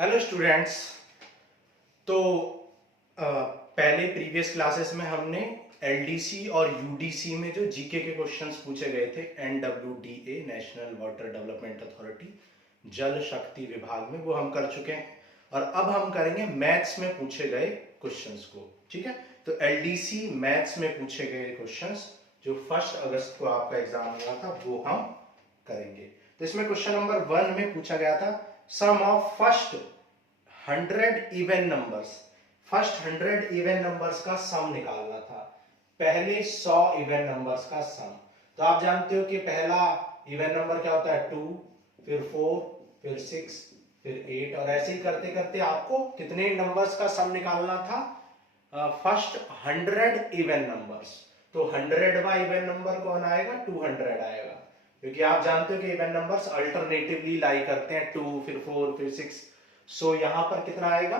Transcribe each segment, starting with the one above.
Hello students. तो पहले previous classes में हमने एलडीसी और यूडीसी में जो जीके के क्वेश्चंस पूछे गए थे, NWDA national water development authority जल शक्ति विभाग में, वो हम कर चुके हैं। और अब हम करेंगे मैथ्स में पूछे गए क्वेश्चंस को। ठीक है, तो एलडीसी मैथ्स में पूछे गए क्वेश्चंस जो 1 अगस्त को आपका एग्जाम हुआ था वो हम करेंगे। तो इसमें क्वेश्चन नंबर 1 में पूछा गया था sum of first 100 even numbers. First 100 even numbers का सम निकालना था, पहले 100 इवन नंबर्स का सम। तो आप जानते हो कि पहला इवन नंबर क्या होता है 2, फिर 4, फिर 6, फिर 8, और ऐसे ही करते करते आपको कितने नंबर्स का सम निकालना था, फर्स्ट 100 इवन नंबर्स। तो 100वां इवन नंबर कौन आएगा, 200 आएगा, क्योंकि आप जानते हो कि इवन नंबर्स अल्टरनेटिवली लाई करते हैं, 2 फिर 4 फिर 6। सो यहां पर कितना आएगा,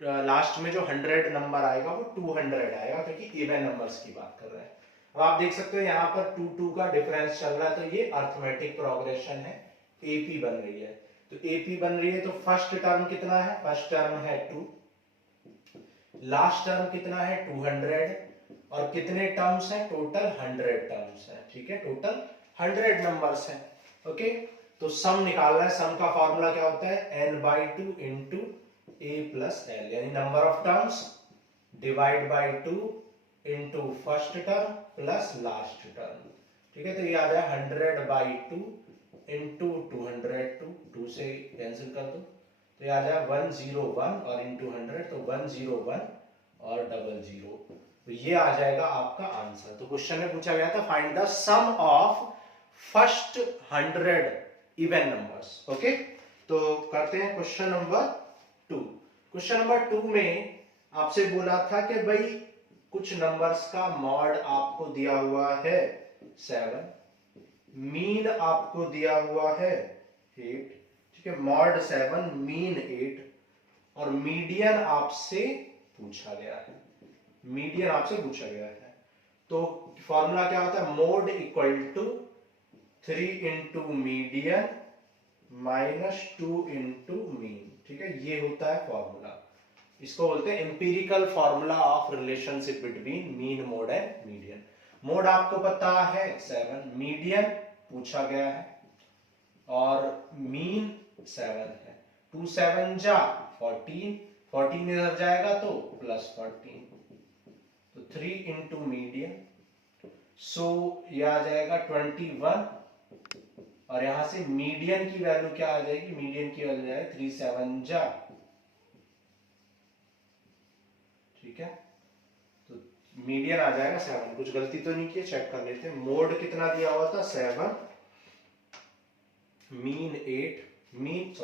लास्ट में जो 100 नंबर आएगा वो 200 आएगा, क्योंकि इवन नंबर्स की बात कर रहे हैं। अब आप देख सकते हो यहाँ पर 2 का डिफरेंस चल रहा है, तो ये अर्थमेटिक प्रोग्रेशन है, एपी बन रही है। तो एपी बन रही है, तो फर्स्ट टर्म कितना है, फर्स्ट टर्म है 2, लास्ट टर्म कितना है 200, और कितने टर्म्स हैं, टोटल 100 टर्म्स हैं। ठीक है, टोटल 100 नंबर्स हैं। ओके, तो सम निकालना है। सम का फॉर्मूला क्या होता है, n/2 into a plus L, यानी number of terms divide by 2 into first term plus last term. ठीक है, तो ये आ जाए 100/2 इंटू 200, 2 से कैंसिल कर दो, तो ये आ जाए 101, और इंटू 100 तो 101 और 00। तो ये आ जाएगा आपका आंसर। तो क्वेश्चन में पूछा गया था find the sum of first 100 even numbers. Okay, तो करते हैं क्वेश्चन नंबर 2। क्वेश्चन नंबर 2 में आपसे बोला था कि भाई कुछ नंबर्स का मॉड आपको दिया हुआ है 7, मीन आपको दिया हुआ है 8। ठीक है, मॉड 7 मीन 8, और मीडियन आपसे पूछा गया है, मीडियन आपसे पूछा गया है। तो फॉर्मूला क्या होता है, mode equal to 3 into median minus 2 into mean. ठीक है, ये होता है फॉर्मूला। इसको बोलते हैं empirical formula of relationship between mean, mode and median. Mode आपको पता है 7, मीडियन पूछा गया है, और मीन 7 है। 2 7 जा 14, 14 इधर जाएगा तो प्लस 14, तो 3 इंटू मीडियन, सो यह आ जाएगा 21, और यहां से मीडियन की वैल्यू क्या आ जाएगी, मीडियन की वैल्यू जाएगी 3 7 जा। ठीक है, तो मीडियन आ जाएगा 7। कुछ गलती तो नहीं की, चेक कर लेते हैं। मोड कितना दिया हुआ था 7, मीन 8, मीन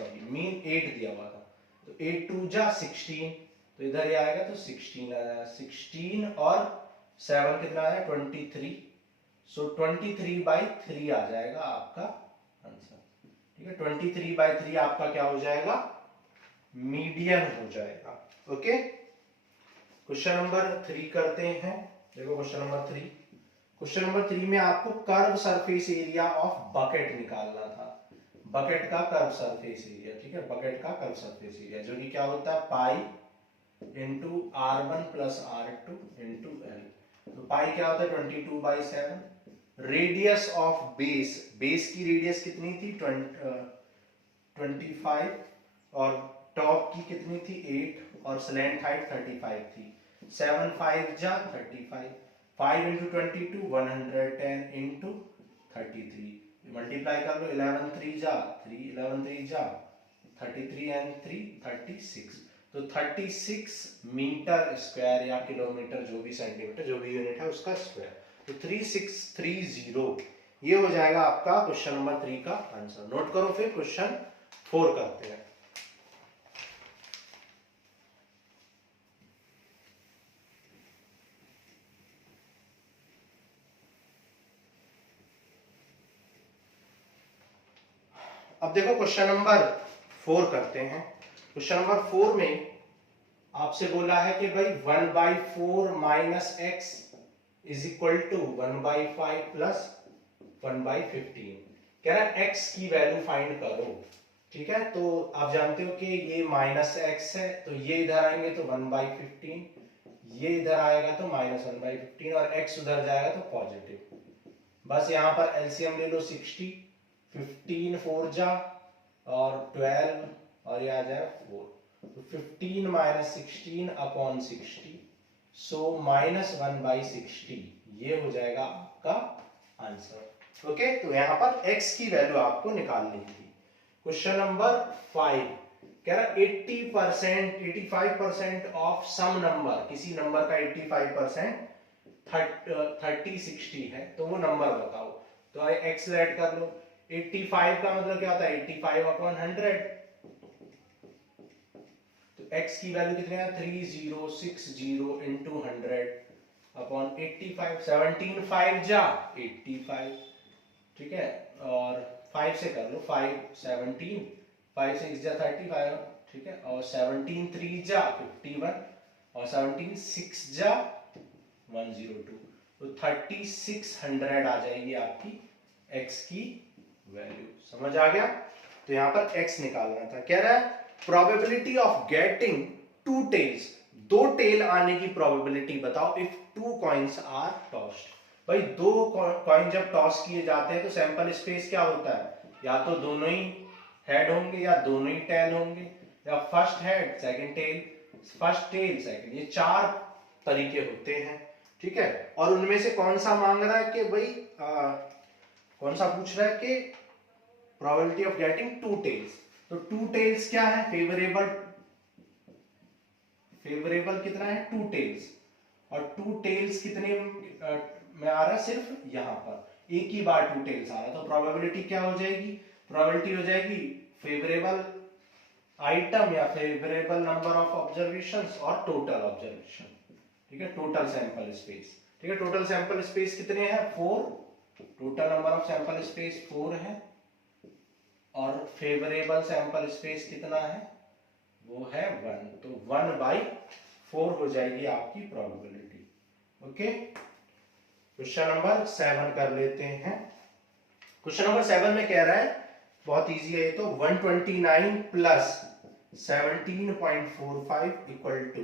8 दिया हुआ था, तो 8 2 जा 16, तो इधर ही आएगा तो 16 आ जाएगा। 16 और 7 कितना आया 23, सो 23/3 आ जाएगा आपका आंसर। ठीक है, 23/3 आपका क्या हो जाएगा, मीडियन हो जाएगा। ओके, क्वेश्चन नंबर 3 करते हैं। देखो क्वेश्चन नंबर 3, क्वेश्चन नंबर 3 में आपको curve surface area of bucket निकालना था, बकेट का कर्व सरफेस एरिया। ठीक है, बकेट का कर्व सरफेस एरिया जो कि क्या होता है pi into r1 plus r2 into L. तो पाई क्या होता है 22/7। रेडियस ऑफ बेस, बेस की रेडियस कितनी थी 25, और टॉप की कितनी थी 8, और स्लैंट हाइट 35 थी। 7 5 जा 35, 5 इंटू 22 110 इंटू 33, मल्टीप्लाई कर लो, 11 3 जा 3, 11 3 जा 33 एंड 3 36, तो 36 मीटर स्क्वायर या किलोमीटर, जो भी सेंटीमीटर, जो भी यूनिट है उसका स्क्वायर, तो 3630 ये हो जाएगा आपका क्वेश्चन नंबर 3 का आंसर। नोट करो, फिर क्वेश्चन 4 करते हैं। अब देखो क्वेश्चन नंबर 4 करते हैं। क्वेश्चन नंबर 4 में आपसे बोला है कि भाई 1/4 minus X is equal to 1/5 plus 1/15। कह रहा है एक्स की वैल्यू फाइंड करो। ठीक है, तो आप जानते हो कि ये माइनस एक्स है, तो ये इधर आएंगे तो 1/15, ये इधर आएगा तो -1/15 और x उधर जाएगा तो पॉजिटिव। बस यहाँ पर एलसीएम ले लो 60, 15 4 जा और 12 और ये आ जाएगा 4, तो 15 - 16 अपॉन 60, सो -1/60 ये हो जाएगा आपका आंसर। ओके, तो यहाँ पर x की वैल्यू आपको निकालनी थी। क्वेश्चन नंबर 5 कह रहा 80%, 85% ऑफ सम नंबर, किसी नंबर का 85% 30 60 है, तो वो नंबर बताओ। तो x ऐड कर लो। 85 का मतलब क्या होता है 85/100, तो x की वैल्यू कितनी है 3060 into 100 अपॉन 85, 17 5 जा 85, ठीक है, और 5 से कर लो, 5 17, 5 6 जा 35, ठीक है, और 17 3 जा 51 और 17 6 जा 102, तो 3600 आ जाएगी आपकी x की वैल्यू। समझ आ गया? तो यहां पर x निकालना था। कह रहा है probability of getting 2 tails, 2 tail आने की प्रोबेबिलिटी बताओ इफ 2 कॉइन्स आर टॉस्ड। भाई 2 कॉइन जब टॉस किए जाते हैं तो सैंपल स्पेस क्या होता है, या तो दोनों ही हेड होंगे या दोनों ही टेल होंगे, या first head second tail, first tail second, ये 4 तरीके होते हैं, ठीक है। और उनमें से कौन सा मांग रहा है कि भाई कौन सा पूछ रहा है कि प्रोबेबिलिटी ऑफ गेटिंग 2 टेल्स, तो 2 टेल्स क्या है, फेवरेबल कितना है 2 टेल्स, और 2 टेल्स कितने में आ रहा है, सिर्फ यहां पर एक ही बार 2 टेल्स आ रहा है, तो प्रोबेबिलिटी क्या हो जाएगी, प्रोबेबिलिटी हो जाएगी फेवरेबल आइटम या फेवरेबल नंबर ऑफ ऑब्जर्वेशंस और टोटल ऑब्जर्वेशन, ठीक है, टोटल सैंपल स्पेस, ठीक है, टोटल सैंपल स्पेस कितने हैं 4, total number of sample space 4 है, और फेवरेबल सैंपल स्पेस कितना है, वो है 1, तो 1/4 हो जाएगी आपकी प्रोबेबिलिटी। ओके, क्वेश्चन नंबर 7 कर लेते हैं। क्वेश्चन नंबर 7 में कह रहा है, बहुत इजी है ये तो, 129 plus 17.45 equal to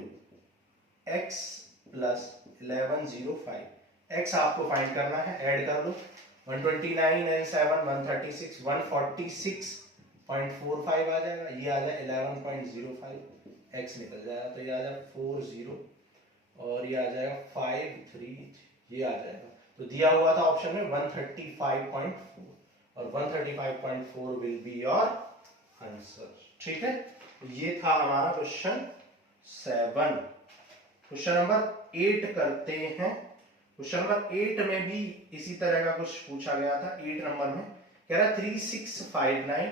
x plus 1105, x आपको फाइंड करना है, ऐड कर लो, 129 and 7 136, 146.45 आ जाएगा, ये आ जाए 11.05, x निकल जाएगा, तो ये आ जाएगा 40 और ये आ जाएगा 53, ये आ जाएगा, तो दिया हुआ था ऑप्शन में 135.4 और 135.4 विल बी योर आंसर, ठीक है। तो ये था हमारा क्वेश्चन 7। क्वेश्चन नंबर 8 करते हैं। क्वेश्चन नंबर 8 में भी इसी तरह का कुछ पूछा गया था। 8 नंबर में कह रहा है 3659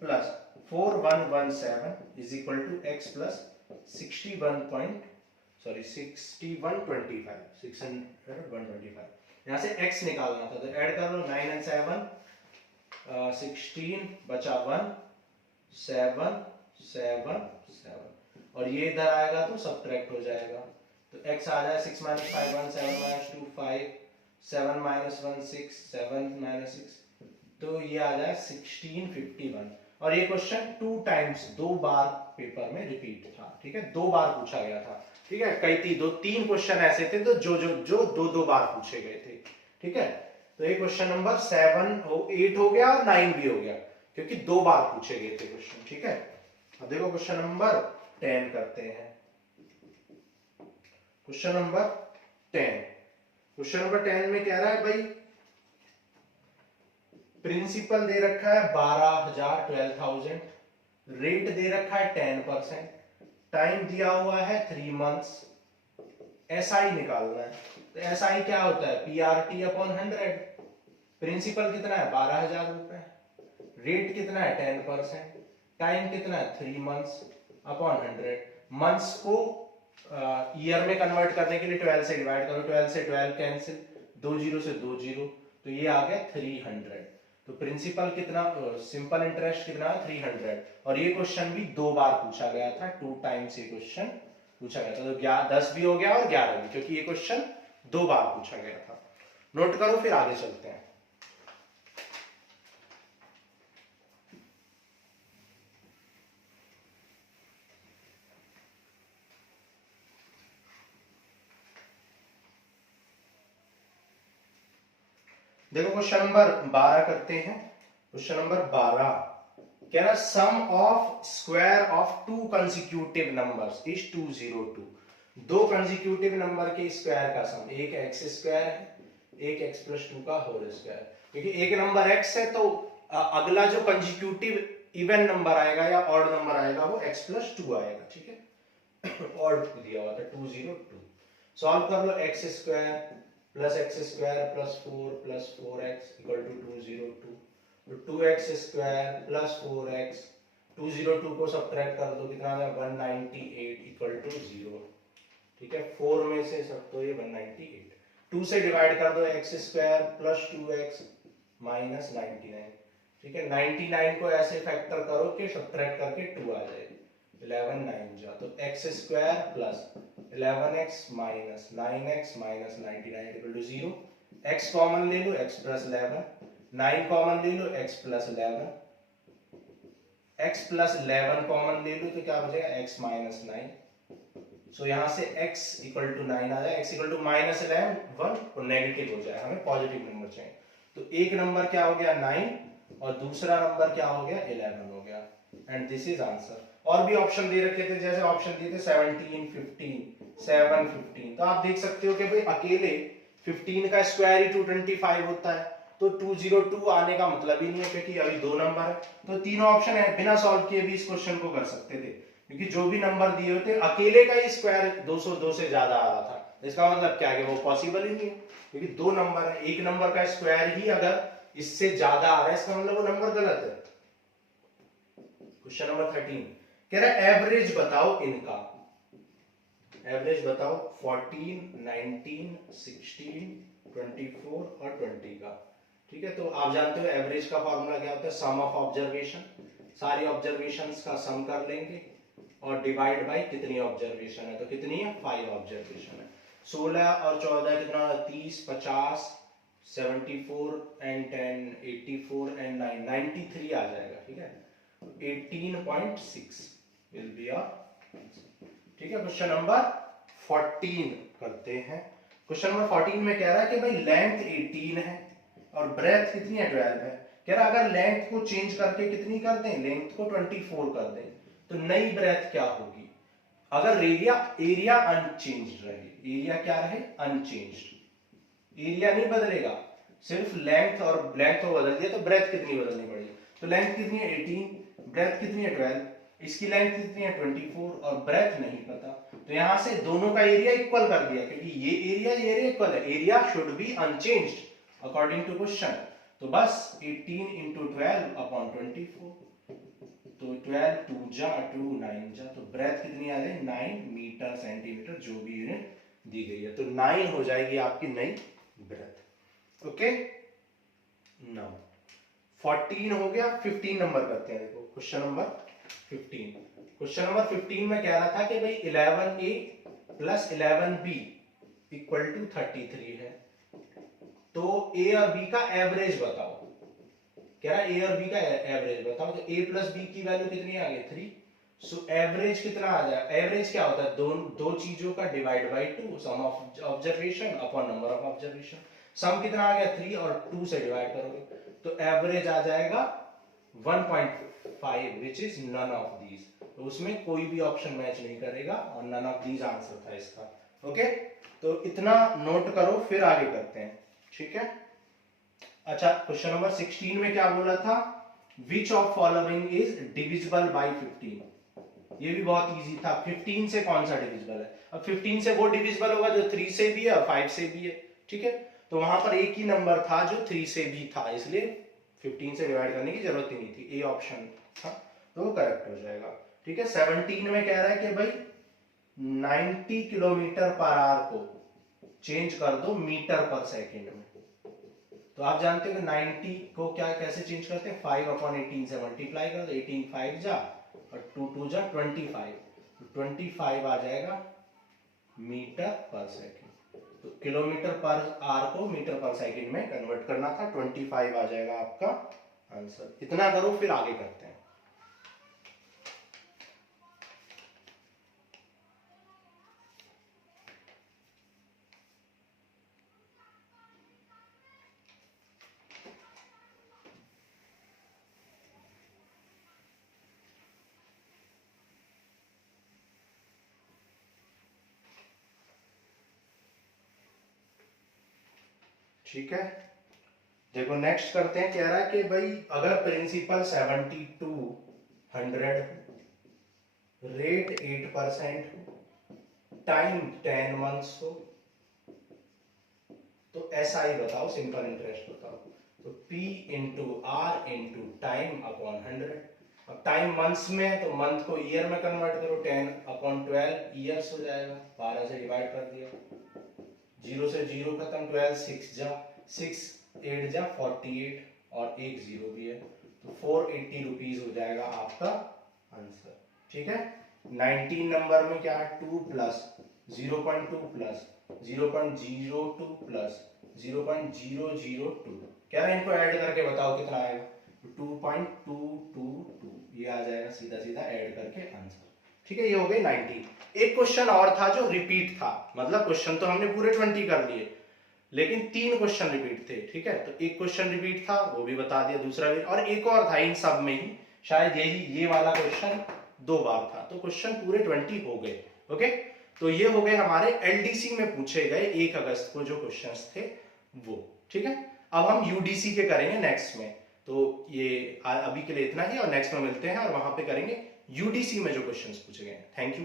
plus 4117 is equal to x plus 625 यहाँ से x निकालना था, तो ऐड कर लो, 9 and 7 16 बचा 1 7 7 7 और ये इधर आएगा तो सब्ट्रैक्ट हो जाएगा, तो x आ जाए 6 - 5 1 7 - 2 5 7 - 1 6 7 - 6, तो ये आ जाए 1651। और ये क्वेश्चन 2 टाइम्स, 2 बार पेपर में रिपीट था, ठीक है, 2 बार पूछा गया था, ठीक है, कई 3 क्वेश्चन ऐसे थे तो जो 2 बार पूछे गए थे, ठीक है। तो ये क्वेश्चन नंबर 8 हो गया और 9 भी हो गया, क्योंकि 2 बार पूछे गए थे क्वेश्चन, ठीक है। अब देखो क्वेश्चन नंबर 10 करते हैं। क्वेश्चन नंबर 10, क्वेश्चन नंबर 10 में कह रहा है भाई प्रिंसिपल दे रखा है 12,000 12,000, रेट दे रखा है 10%, टाइम दिया हुआ है 3 मंथ्स, एसआई निकालना है। तो एसआई क्या होता है पीआरटी अपॉन 100, प्रिंसिपल कितना है 12,000 रुपए, रेट कितना है 10%, टाइम कितना है 3 मंथ्स अपॉन 100, मंथ्स को ईयर में कन्वर्ट करने के लिए 12 से डिवाइड करो, 12 से 12 कैंसिल, 2 0 से 2 0, तो ये आ गया 300। तो प्रिंसिपल कितना, सिंपल इंटरेस्ट कितना है 300, और ये क्वेश्चन भी 2 बार पूछा गया था, 2 टाइम्स ये क्वेश्चन पूछा गया था, तो 10 भी हो गया और 11 भी, क्योंकि ये क्वेश्चन 2 बार पूछा गया था। नोट करो, फिर आगे चलते हैं। देखो क्वेश्चन नंबर 12 करते हैं। क्वेश्चन नंबर 12 कह रहा sum of square of two consecutive numbers is 202। दो कंसेक्यूटिव नंबर के स्क्वायर का सम, एक एक्स स्क्वायर है, एक एक्स प्लस टू का होल स्क्वायर। क्योंकि एक नंबर एक्स है तो अगला जो कंसेक्यूटिव इवन नंबर आएगा या ऑड नंबर आएगा वो एक्स प्लस टू आएगा, ठीक है। ऑड दिया हुआ था 202। सॉल्व कर लो, x square plus x square plus four x equal to 202। तो 2x स्क्वायर प्लस 4x, 202 को सब्ट्रैक्ट कर दो, कितना आ जाएगा 198 इक्वल टू 0, ठीक है। 4 में से सब तो ये 198, 2 से डिवाइड कर दो, x square plus 2x minus 99, ठीक है। 99 को ऐसे फैक्टर करो कि सब्ट्रैक्ट करके 2 आ जाए, 11 9 जा, तो X square plus 11x minus 9x minus 99 equal to 0। x common ले लो, x प्लस 11, 9 कॉमन ले लो, x plus 11, x plus 11 common ले लो तो क्या बचेगा x माइनस 9। सो यहां से x इक्वल टू 9 आ जाए, x इक्वल टू माइनस 11 1 और नेगेटिव हो जाए, हमें पॉजिटिव नंबर चाहिए। तो एक नंबर क्या हो गया 9 और दूसरा नंबर क्या हो गया 11 हो गया, एंड दिस इज आंसर। और भी ऑप्शन दे रखे थे, जैसे ऑप्शन दिए थे 17 15 7 15, तो आप देख सकते हो कि भाई अकेले 15 का स्क्वायर ही 225 होता है, तो 202 आने का मतलब ही नहीं है क्योंकि अभी दो नंबर है। तो तीनों ऑप्शन है, बिना सॉल्व किए भी इस क्वेश्चन को कर सकते थे, क्योंकि जो भी नंबर दिए होते अकेले का ही स्क्वायर 202 से ज्यादा आ रहा था। इसका मतलब क्या है कि वो पॉसिबल ही नहीं है, क्योंकि दो नंबर है, एक नंबर का स्क्वायर ही अगर इससे ज्यादा आ रहा है इसका मतलब वो नंबर गलत है। क्वेश्चन नंबर 13 कह रहा है एवरेज बताओ इनका, एवरेज बताओ 14 19 16 24 और 20 का, ठीक है। तो आप जानते हो एवरेज का फॉर्मूला क्या होता है, सम ऑफ ऑब्जर्वेशन, सारी ऑब्जर्वेशंस का सम कर लेंगे और डिवाइड बाय कितनी ऑब्जर्वेशन है, तो कितनी है 5 ऑब्जर्वेशन है। 16 और 14 कितना 30 50 74 एंड 10 84 एंड 9 93 आ जाएगा, ठीक है। 18.6 विल बी आवर, ठीक है। क्वेश्चन नंबर 14 करते हैं। क्वेश्चन नंबर 14 में कह रहा है कि भाई लेंथ 18 है और ब्रेथ कितनी है 12 है। कह रहा अगर लेंथ को चेंज करके कितनी कर दें, लेंथ को 24 कर दें, तो नई ब्रेथ क्या होगी। अगर एरिया अनचेंज्ड रहे, एरिया क्या रहे अनचेंज्ड, एरिया नहीं बदलेगा, सिर्फ लेंथ और लेंथ को बदल दिया, तो ब्रेथ कितनी बदलनी पड़ेगी। तो लेंथ कितनी है 18, ब्रेथ कितनी है 12, इसकी लेंथ कितनी है 24 और ब्रेथ नहीं पता, तो यहां से दोनों का एरिया इक्वल कर दिया, क्योंकि ये एरिया इक्वल है, area should be unchanged according to question. तो बस 18 इंटू 12 अपॉन 24, तो 12 2 जा 2 9 जा, तो ब्रेथ कितनी आ जाएगी 9 मीटर सेंटीमीटर, जो भी यूनिट दी गई है, तो 9 हो जाएगी आपकी नई ब्रेथ। ओके, नाउ 14 हो गया, 15 नंबर करते हैं। देखो क्वेश्चन नंबर 15, क्वेश्चन नंबर 15 में कह रहा था कि भाई 11a plus 11b equal to 33 है, तो a और b का एवरेज बताओ। कह रहा है a और b का एवरेज बताओ, तो a प्लस b की वैल्यू कितनी आ गई 3, सो एवरेज कितना आ जाए, एवरेज क्या होता है दो चीजों का divide by 2, sum of observation upon number of observation. Sum कितना आ गया 3 और 2 से डिवाइड करोगे तो एवरेज आ जाएगा 1.5 which is none of these, तो उसमें कोई भी ऑप्शन मैच नहीं करेगा और नन ऑफ दीज आंसर था इसका। ओके, तो इतना नोट करो फिर आगे करते हैं, ठीक है। अच्छा, क्वेश्चन नंबर 16 में क्या बोला था, which of following is divisible by 15। ये भी बहुत इजी था, 15 से कौन सा डिविजिबल है, अब 15 से वो डिविजिबल होगा जो 3 से भी है और 5 से भी है, ठीक है। तो वहां पर एक ही नंबर था जो 3 से भी था, इसलिए 15 से डिवाइड करने की जरूरत ही नहीं थी, ए ऑप्शन था, तो वो करेक्ट हो जाएगा, ठीक है। 17 में कह रहा है कि भाई 90 किलोमीटर पर आवर को चेंज कर दो मीटर पर सेकेंड में, तो आप जानते हो कि 90 को क्या कैसे चेंज करते हैं, 5/18 से मल्टीप्लाई कर दो, 18 5 जा और 2 2 जा 25, तो 25 आ जाएगा मीटर पर सेकेंड, तो किलोमीटर पर आवर को मीटर पर सेकेंड में कन्वर्ट करना था, 25 आ जाएगा आपका आंसर। इतना करो फिर आगे करते हैं। ठीक है, देखो नेक्स्ट करते हैं। कह रहा है कि भाई अगर प्रिंसिपल 7200, रेट 8%, टाइम 10 मंथ्स हो, तो SI बताओ, सिंपल इंटरेस्ट बताओ। तो P into R into time upon 100। अब टाइम मंथ्स में है तो मंथ को ईयर में कन्वर्ट करो, 10/12 ईयर्स हो जाएगा, 12 से डिवाइड कर दिया, 0 से 0 खत्म, 12 6 जा 6 8 जा 48 और एक 0 भी है, तो 480 रुपीज हो जाएगा आपका आंसर। ठीक है, 19 नंबर में क्या है, 2 प्लस 0.2 प्लस 0.02 प्लस 0.002, क्या है, इनको ऐड करके बताओ कितना आएगा, 2.222, ये आ जाएगा सीधा सीधा ऐड करके आंसर। ठीक है, ये हो गई 19। एक क्वेश्चन और था जो रिपीट था, मतलब क्वेश्चन तो हमने पूरे 20 कर लिए, लेकिन 3 क्वेश्चन रिपीट थे। ठीक है, तो एक क्वेश्चन रिपीट था, वो भी बता दिया, दूसरा भी, और एक और था इन सब में ही, शायद यही ये वाला क्वेश्चन 2 बार था, तो क्वेश्चन पूरे 20 हो गए। ओके, तो ये हो गए हमारे एलडीसी में पूछे गए 1 अगस्त को जो क्वेश्चंस थे वो। ठीक है, अब हम यूडीसी के करेंगे नेक्स्ट में, तो ये अभी के लिए इतना ही, और नेक्स्ट में मिलते हैं और वहां पे करेंगे यूडीसी में जो क्वेश्चंस पूछे गए। Thank you.